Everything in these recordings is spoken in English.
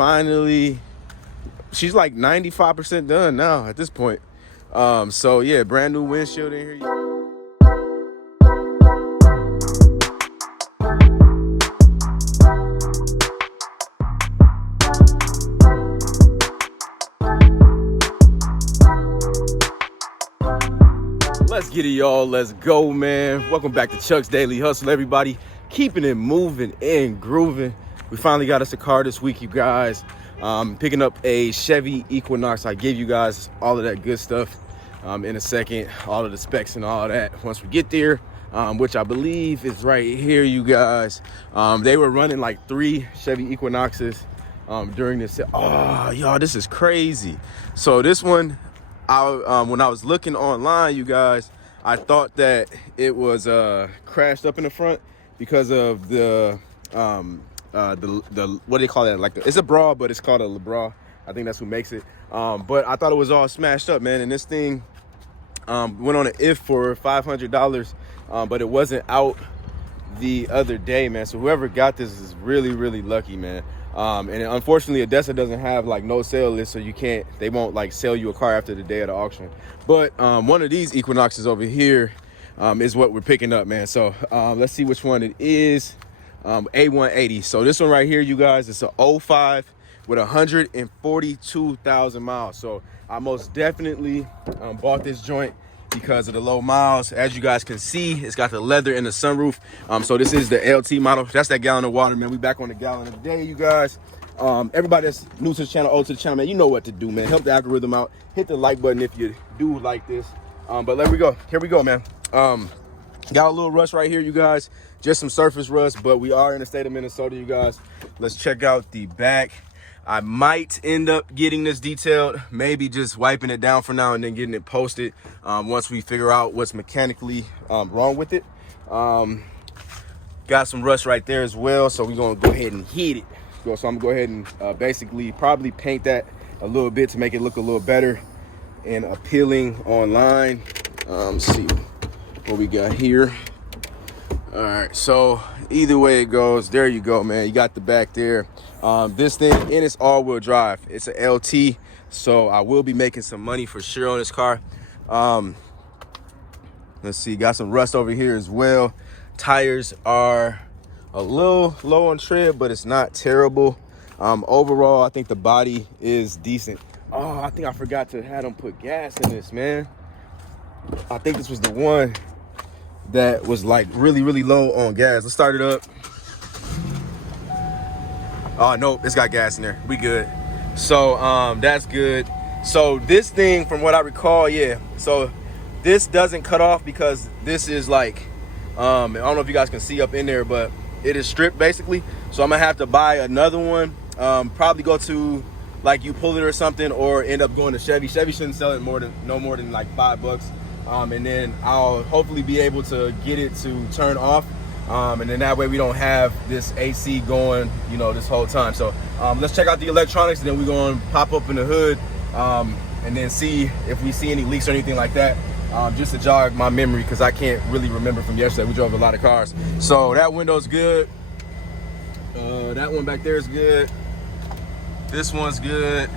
finally, she's like 95% done now at this point. So yeah, brand new windshield in here. Let's get it, y'all. Let's go, man. Welcome back to Chuck's Daily Hustle, everybody. Keeping it moving and grooving. We finally got us a car this week, you guys. Picking up a Chevy Equinox. I gave you guys all of that good stuff in a second, all of the specs and all that once we get there, which I believe is right here, you guys. They were running like 3 Chevy Equinoxes during this. Oh, y'all, this is crazy. So this one, when I was looking online, you guys, I thought that it was crashed up in the front because of the what do they call that? Like it's a bra, but it's called a LeBra. I think that's who makes it. But I thought it was all smashed up, man. And this thing went on an if for $500, but it wasn't out the other day, man. So whoever got this is really, really lucky, man. And unfortunately, ADESA doesn't have like no sale list, so they won't like sell you a car after the day of the auction. But one of these Equinoxes over here is what we're picking up, man. So let's see which one it is. A180. So this one right here, you guys, it's a 05 with 142,000 miles. So I most definitely bought this joint because of the low miles. As you guys can see, it's got the leather in the sunroof. So this is the LT model. That's that gallon of water, man. We back on the gallon of the day, you guys. Everybody that's new to the channel, old to the channel, man, you know what to do, man. Help the algorithm out. Hit the like button if you do like this. But here we go, man. Got a little rust right here, you guys. Just some surface rust, but we are in the state of Minnesota, you guys. Let's check out the back. I might end up getting this detailed, maybe just wiping it down for now and then getting it posted once we figure out what's mechanically wrong with it. Got some rust right there as well, so we're gonna go ahead and hit it. So I'm gonna go ahead and basically probably paint that a little bit to make it look a little better and appealing online. Let's see what we got here. All right, so either way it goes, there you go, man. You got the back there. This thing, and it's all-wheel drive. It's an LT, so I will be making some money for sure on this car. Let's see, got some rust over here as well. Tires are a little low on tread, but it's not terrible. Overall, I think the body is decent. Oh, I think I forgot to have them put gas in this, man. I think this was the one that was like really, really low on gas. Let's start it up. Oh, nope, it's got gas in there. We good. So that's good. So this thing, from what I recall, yeah, so this doesn't cut off because this is like I don't know if you guys can see up in there, but it is stripped basically. So I'm gonna have to buy another one, probably go to like You Pull It or something, or end up going to Chevy. Chevy shouldn't sell it no more than like $5. And then I'll hopefully be able to get it to turn off. And then that way we don't have this AC going, you know, this whole time. So let's check out the electronics, and then we're going to pop up in the hood and then see if we see any leaks or anything like that, just to jog my memory, because I can't really remember from yesterday. We drove a lot of cars. So that window's good. That one back there is good. This one's good.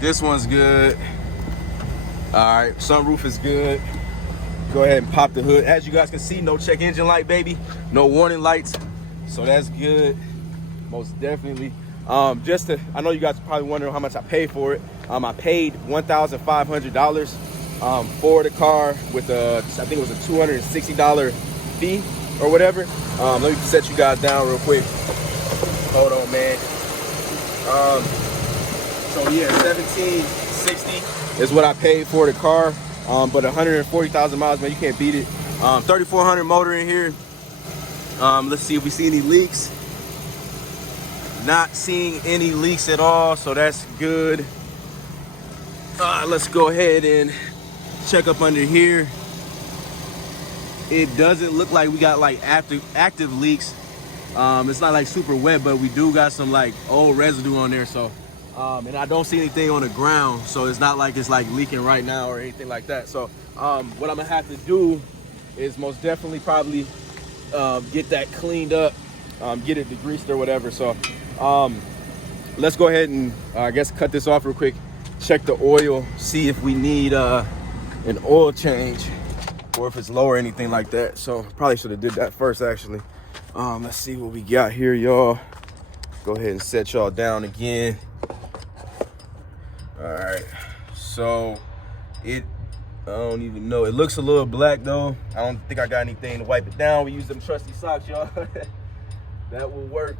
This one's good. All right, sunroof is good. Go ahead and pop the hood. As you guys can see, no check engine light, baby. No warning lights. So that's good, most definitely. I know you guys are probably wondering how much I paid for it. I paid $1,500 for the car with I think it was a $260 fee or whatever. Let me set you guys down real quick. Hold on, man. So yeah, $1,760 is what I paid for the car. But 140,000 miles, man, you can't beat it. 3,400 motor in here. Let's see if we see any leaks. Not seeing any leaks at all, so that's good. Let's go ahead and check up under here. It doesn't look like we got like active leaks. It's not like super wet, but we do got some like old residue on there. So, and I don't see anything on the ground, so it's not like it's like leaking right now or anything like that. So, what I'm gonna have to do is most definitely probably get that cleaned up, get it degreased or whatever. So, let's go ahead and I guess cut this off real quick. Check the oil, see if we need an oil change or if it's low or anything like that. So probably should have did that first actually. Let's see what we got here, y'all. Go ahead and set y'all down again. All right, so I don't even know. It looks a little black though. I don't think I got anything to wipe it down. We use them trusty socks, y'all. That will work.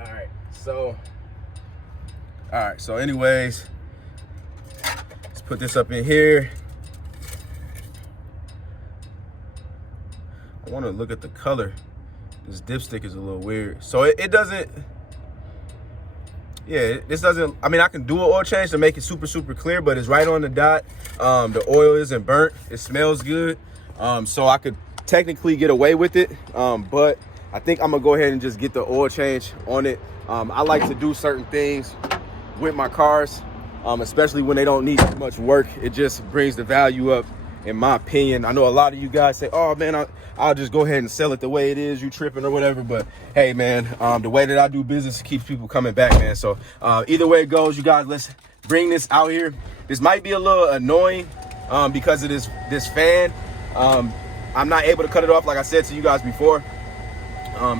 All right, so anyways, let's put this up in here. I want to look at the color. This dipstick is a little weird. So it doesn't, yeah, this doesn't, I mean, I can do an oil change to make it super, super clear, but it's right on the dot. The oil isn't burnt. It smells good. So I could technically get away with it. But I think I'm gonna go ahead and just get the oil change on it. I like to do certain things with my cars, especially when they don't need too much work. It just brings the value up, in my opinion. I know a lot of you guys say, oh man, I'll just go ahead and sell it the way it is, you tripping or whatever. But hey man, the way that I do business keeps people coming back, man. So either way it goes, you guys, let's bring this out here. This might be a little annoying because of this fan. I'm not able to cut it off like I said to you guys before.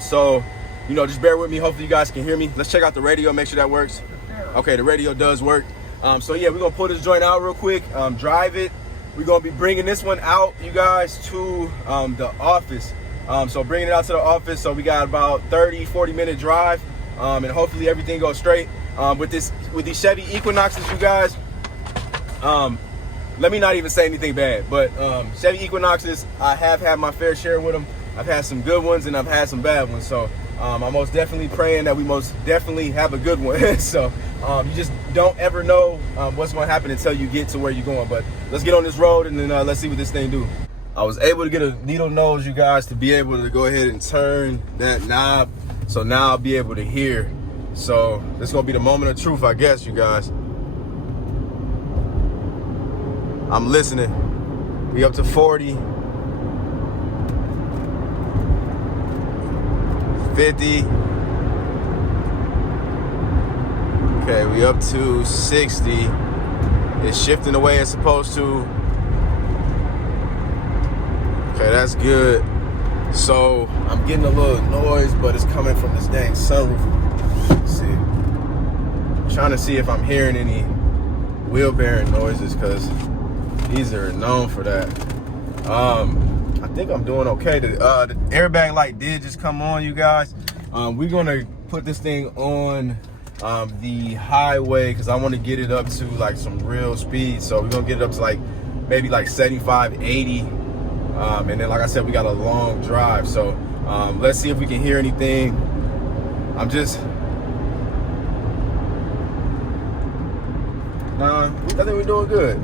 So, you know, just bear with me. Hopefully you guys can hear me. Let's check out the radio, make sure that works. Okay, the radio does work. So yeah, we're gonna pull this joint out real quick, drive it. We're gonna be bringing this one out, you guys, to the office. So bringing it out to the office. So we got about 30-40 minute drive, and hopefully everything goes straight. With these Chevy Equinoxes, you guys, let me not even say anything bad, but Chevy Equinoxes, I have had my fair share with them. I've had some good ones and I've had some bad ones. So I'm most definitely praying that we most definitely have a good one. So you just don't ever know what's going to happen until you get to where you're going. But let's get on this road and then let's see what this thing do. I was able to get a needle nose, you guys, to be able to go ahead and turn that knob. So now I'll be able to hear. So this is going to be the moment of truth, I guess, you guys. I'm listening. We up to 40. 50. Okay, we up to 60. It's shifting the way it's supposed to. Okay, that's good. So I'm getting a little noise, but it's coming from this dang sunroof. Let's see. I'm trying to see if I'm hearing any wheel bearing noises, because these are known for that. I think I'm doing okay. The airbag light did just come on, you guys. We're gonna put this thing on the highway because I want to get it up to like some real speed. So we're gonna get it up to like maybe like 75, 80. And then like I said, we got a long drive. So let's see if we can hear anything. I think we're doing good.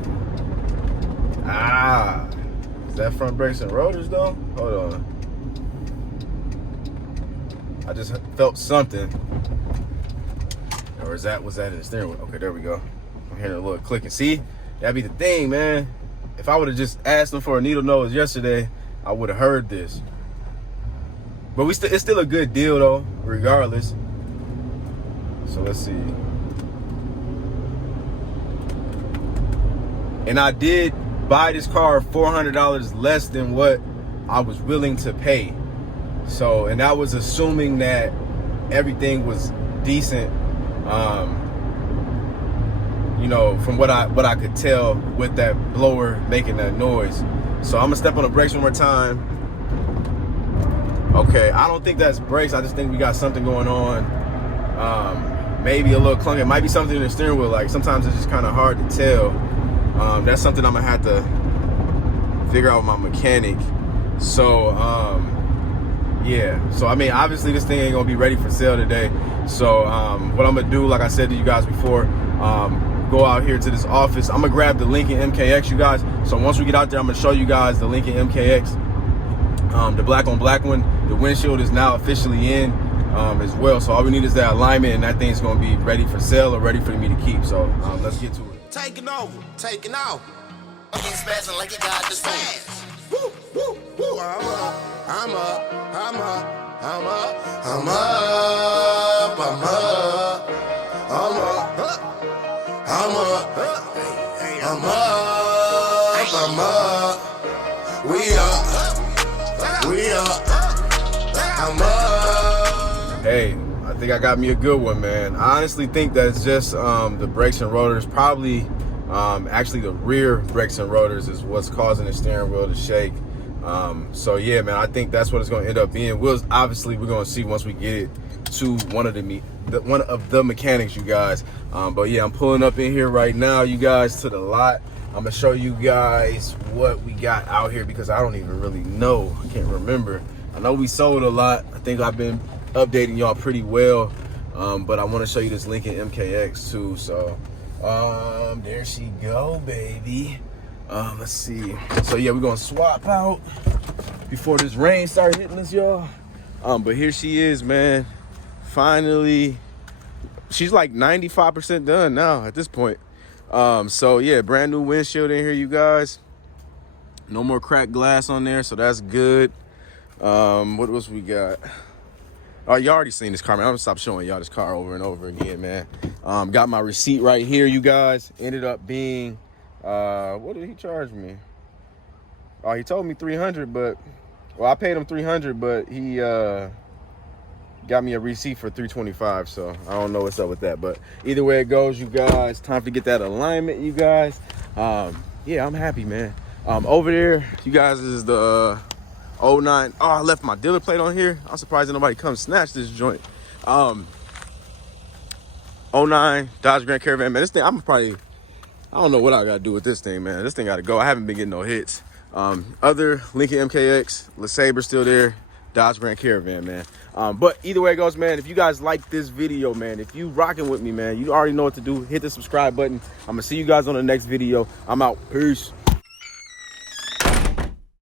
Is that front brakes and rotors though? Hold on. I just felt something. Or was that in the steering wheel? Okay, there we go. I'm hearing a little clicking. See, that'd be the thing, man. If I would have just asked them for a needle nose yesterday, I would have heard this. But it's still a good deal though, regardless. So let's see. And I did buy this car $400 less than what I was willing to pay. So, and that was assuming that everything was decent, you know, from what I could tell with that blower making that noise. So I'm gonna step on the brakes one more time. Okay, I don't think that's brakes. I just think we got something going on. Maybe a little clunky. It might be something in the steering wheel. Like sometimes it's just kind of hard to tell. That's something I'm gonna have to figure out with my mechanic. So yeah, so I mean, obviously this thing ain't gonna be ready for sale today. So what I'm gonna do, like I said to you guys before, go out here to this office. I'm gonna grab the Lincoln MKX, you guys. So once we get out there, I'm gonna show you guys the Lincoln MKX, the black on black one. The windshield is now officially in as well. So all we need is that alignment, and that thing's gonna be ready for sale or ready for me to keep. So let's get to it. Taking over, taking off. I'm spazzing like you got this fast. Woo, woo, woo. I'm up. I'm up. I'm up. I'm up. We up. We up. I'm up. Hey, I think I got me a good one, man. I honestly think that's just the brakes and rotors. Probably actually the rear brakes and rotors is what's causing the steering wheel to shake. So yeah, man, I think that's what it's going to end up being. We're going to see once we get it to one of the mechanics, you guys. But yeah, I'm pulling up in here right now, you guys, to the lot. I'm gonna show you guys what we got out here because I don't even really know. I can't remember. I know we sold a lot. I think I've been updating y'all pretty well. But I want to show you this Lincoln MKX too. So there she go, baby. Let's see. So yeah, we're gonna swap out before this rain starts hitting us, y'all. But here she is, man. Finally, she's like 95% done now at this point. So yeah, brand new windshield in here, you guys. No more cracked glass on there, so that's good. What else we got? Oh, you already seen this car, man. I'm gonna stop showing y'all this car over and over again, man. Got my receipt right here, you guys. Ended up being what did he charge me? Oh, he told me 300, but well, I paid him 300, but he got me a receipt for 325, so I don't know what's up with that. But either way it goes, you guys, time to get that alignment, you guys. Yeah, I'm happy, man. Over there, you guys, is the 09. Oh, I left my dealer plate on here. I'm surprised that nobody come snatch this joint. 09 Dodge Grand Caravan, man. This thing, I don't know what I gotta do with this thing, man. This thing gotta go. I haven't been getting no hits. Other Lincoln MKX, LeSabre still there, Dodge Grand Caravan, man. But either way it goes, man, if you guys like this video, man, if you rocking with me, man, you already know what to do. Hit the subscribe button. I'm gonna see you guys on the next video. I'm out. Peace.